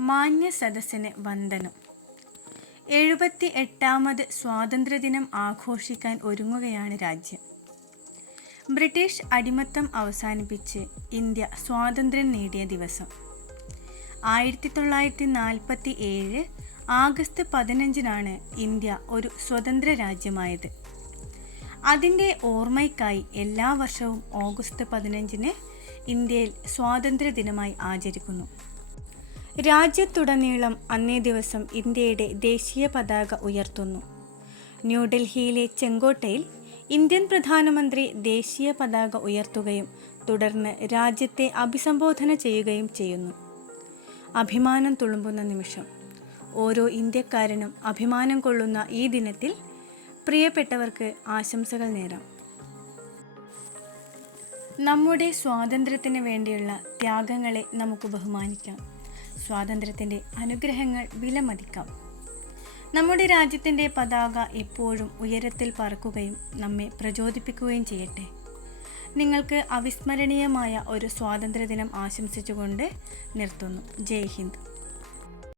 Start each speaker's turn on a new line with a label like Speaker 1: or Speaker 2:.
Speaker 1: മാന്യ സദസ്സിന് വന്ദനം. എഴുപത്തി എട്ടാമത് സ്വാതന്ത്ര്യദിനം ആഘോഷിക്കാൻ ഒരുങ്ങുകയാണ് രാജ്യം. ബ്രിട്ടീഷ് അടിമത്തം അവസാനിപ്പിച്ച് ഇന്ത്യ സ്വാതന്ത്ര്യം നേടിയ ദിവസം. ആയിരത്തി തൊള്ളായിരത്തി നാൽപ്പത്തി ഏഴ് ആഗസ്റ്റ് പതിനഞ്ചിനാണ് ഇന്ത്യ ഒരു സ്വതന്ത്ര രാജ്യമായത്. അതിന്റെ ഓർമ്മയ്ക്കായി എല്ലാ വർഷവും ഓഗസ്റ്റ് പതിനഞ്ചിന് ഇന്ത്യയിൽ സ്വാതന്ത്ര്യ ദിനമായി ആചരിക്കുന്നു. രാജ്യത്തുടനീളം അന്നേ ദിവസം ഇന്ത്യയുടെ ദേശീയ പതാക ഉയർത്തുന്നു. ന്യൂഡൽഹിയിലെ ചെങ്കോട്ടയിൽ ഇന്ത്യൻ പ്രധാനമന്ത്രി ദേശീയ പതാക ഉയർത്തുകയും തുടർന്ന് രാജ്യത്തെ അഭിസംബോധന ചെയ്യുകയും ചെയ്യുന്നു. അഭിമാനം തുളുമ്പുന്ന നിമിഷം ഓരോ ഇന്ത്യക്കാരനും അഭിമാനം കൊള്ളുന്ന ഈ ദിനത്തിൽ പ്രിയപ്പെട്ടവർക്ക് ആശംസകൾ നേരാം. നമ്മുടെ സ്വാതന്ത്ര്യത്തിന് വേണ്ടിയുള്ള ത്യാഗങ്ങളെ നമുക്ക് ബഹുമാനിക്കാം. സ്വാതന്ത്ര്യത്തിന്റെ അനുഗ്രഹങ്ങൾ വിലമതിക്കാം. നമ്മുടെ രാജ്യത്തിന്റെ പതാക എപ്പോഴും ഉയരത്തിൽ പറക്കുകയും നമ്മെ പ്രചോദിപ്പിക്കുകയും ചെയ്യട്ടെ. നിങ്ങൾക്ക് അവിസ്മരണീയമായ ഒരു സ്വാതന്ത്ര്യദിനം ആശംസിച്ചുകൊണ്ട് നിർത്തുന്നു. ജയ് ഹിന്ദ്.